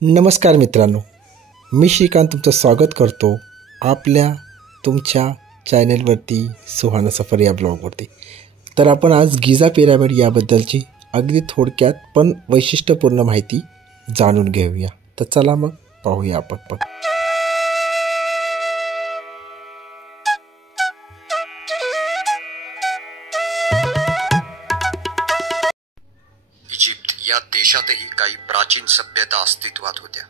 नमस्कार मित्रांनो, मी श्रीकांत तुमचं स्वागत करतो आपल्या तुमच्या चॅनलवरती सुहाना सफर या ब्लॉगवरती। तर आपण आज गिझा पिरामिड याबद्दलची अगदी थोडक्यात पण वैशिष्ट्यपूर्ण माहिती जाणून घेऊया। तर चला मग पाहूया आपण। इजिप्त या देशातही काही प्राचीन सभ्यता अस्तित्वात होत्या।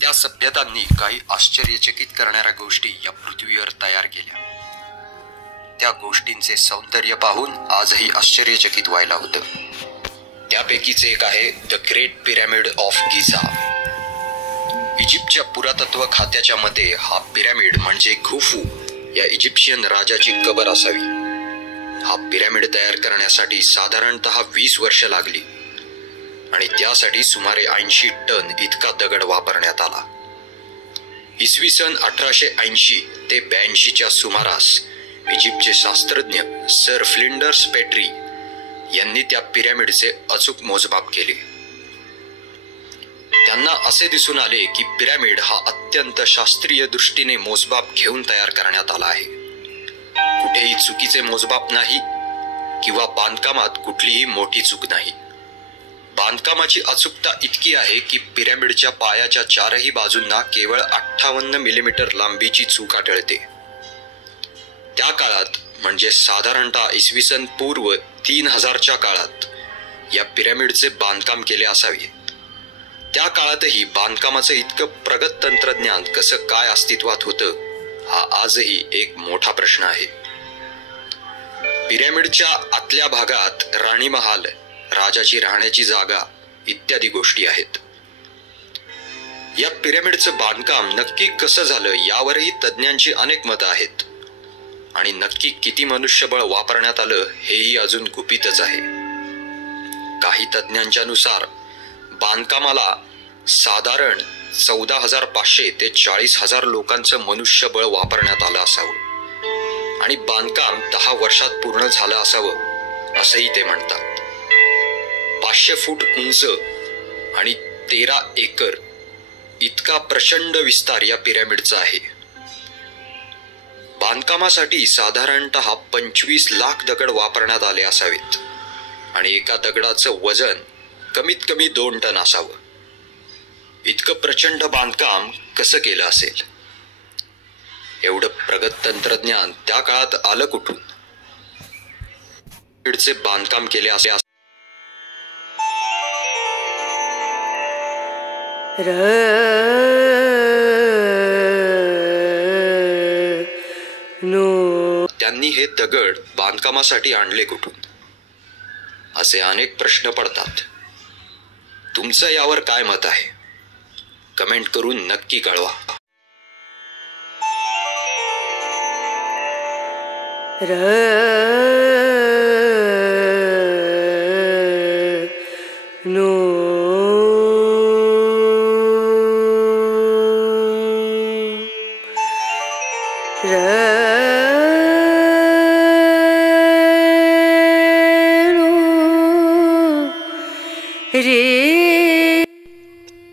त्या सभ्यतांनी काही आश्चर्यचकित करणाऱ्या गोष्टी या पृथ्वीवर तयार केल्या। त्या गोष्टींचे सौंदर्य पाहून आजही आश्चर्यचकित व्हायला होतं। त्यापैकीच एक आहे the great pyramid of Giza. इजिप्तच्या पुरातत्व खात्याच्या मते हा पिरॅमिड म्हणजे खुफू या इजिप्शियन राजाची कबर असावी। हा पिरॅमिड तयार करण्यासाठी साधारणतः 20 वर्ष लागली आणि त्यासाठी सुमारे 80 टन इतका दगड वापरण्यात आला। इसवी सन 1880 ते 82च्या सुमारास इजिप्तचे शास्त्रज्ञ सर फ्लिंडर्स पेट्री यांनी त्या पिरॅमिडचे अचूक मोजमाप केले। त्यांना असे दिसून आले की पिरॅमिड हा अत्यंत शास्त्रीय दृष्टीने मोजमाप घेऊन तयार करण्यात आला आहे। कुठेही चुकीचे मोजमाप नाही किंवा बांधकामात कुठलीही मोठी चूक नाही। बांधकामाची अचूकता इतकी आहे की पिरॅमिडच्या पायाच्या चारही बाजूंना केवळ 58 मिलीमीटर लांबीची चूक आढळते। त्या काळात म्हणजे साधारणतः इसवी सन पूर्व 3000च्या काळात या पिरॅमिडचे बांधकाम केले असावे। त्या काळातही बांधकामाचं इतकं प्रगत तंत्रज्ञान कसं काय अस्तित्वात होतं, हा आजही एक मोठा प्रश्न आहे। पिरॅमिडच्या आतल्या भागात राणी महाल, राजाची राहण्याची जागा इत्यादी गोष्टी आहेत। या पिरॅमिडचं बांधकाम नक्की कसं झालं यावरही तज्ञांची अनेक मतं आहेत आणि नक्की किती मनुष्यबळ वापरण्यात आलं हेही अजून गुपितच आहे। काही तज्ञांच्या नुसार बांधकामाला साधारण 14,500 ते 40,000 लोकांचं मनुष्यबळ वापरण्यात आलं असावं आणि बांधकाम 10 वर्षात पूर्ण झालं असावं असंही ते म्हणतात। 500 फूट उंच आणि 13 एकर इतका प्रचंड विस्तार या पिरॅमिडचा आहे। बांधकामासाठी साधारणतः 25 लाख दगड वापरण्यात आले असावेत आणि एका दगडाचं वजन कमीत कमी 2 टन असावं। इतकं प्रचंड बांधकाम कसं केलं असेल? एवढं प्रगत तंत्रज्ञान त्या काळात आलं कुठून? पिरॅमिडचे बांधकाम केले असे त्यांनी हे दगड बांधकामासाठी आणले कुठून? असे अनेक प्रश्न पडतात। तुमचं यावर काय मत आहे? कमेंट करून नक्की कळवा।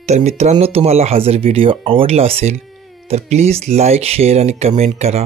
तर मित्रांनो, तुम्हाला हा जर व्हिडिओ आवडला असेल तर प्लीज लाईक, शेअर आणि कमेंट करा।